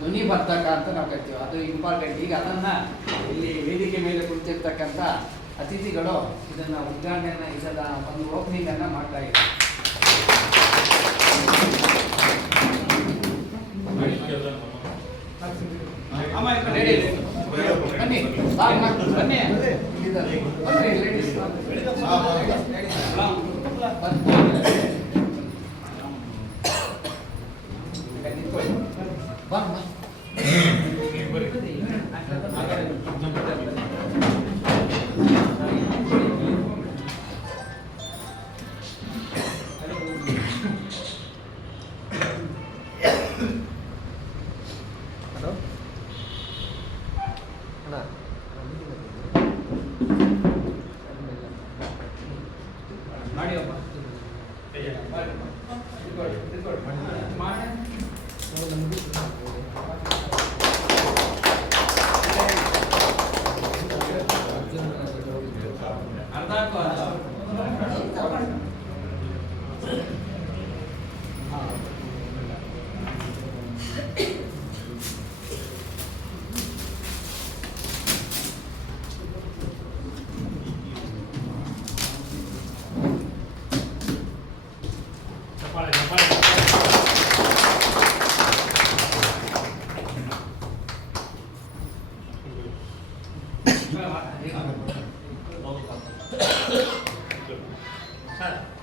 ಧ್ವನಿ ಬರ್ತಕ ಅಂತ ನಾವು ಕರಿತೀವಿ. ಅದು ಇಂಪಾರ್ಟೆಂಟ್. ಈಗ ಅದನ್ನು ಇಲ್ಲಿ ವೇದಿಕೆ ಮೇಲೆ ಕುಳಿತಿರ್ತಕ್ಕಂಥ ಅತಿಥಿಗಳು ಇದನ್ನು ಉದ್ಘಾಟನೆಯನ್ನು ಇದರ ಒಂದು ಓಪನಿಂಗನ್ನು ಮಾಡ್ತಾ ಇದ್ದಾರೆ. ಬನ್ನಿ ಬನ್ನಿ ಬನ್ನಿ ಲೇಡೀಸ್ Sir.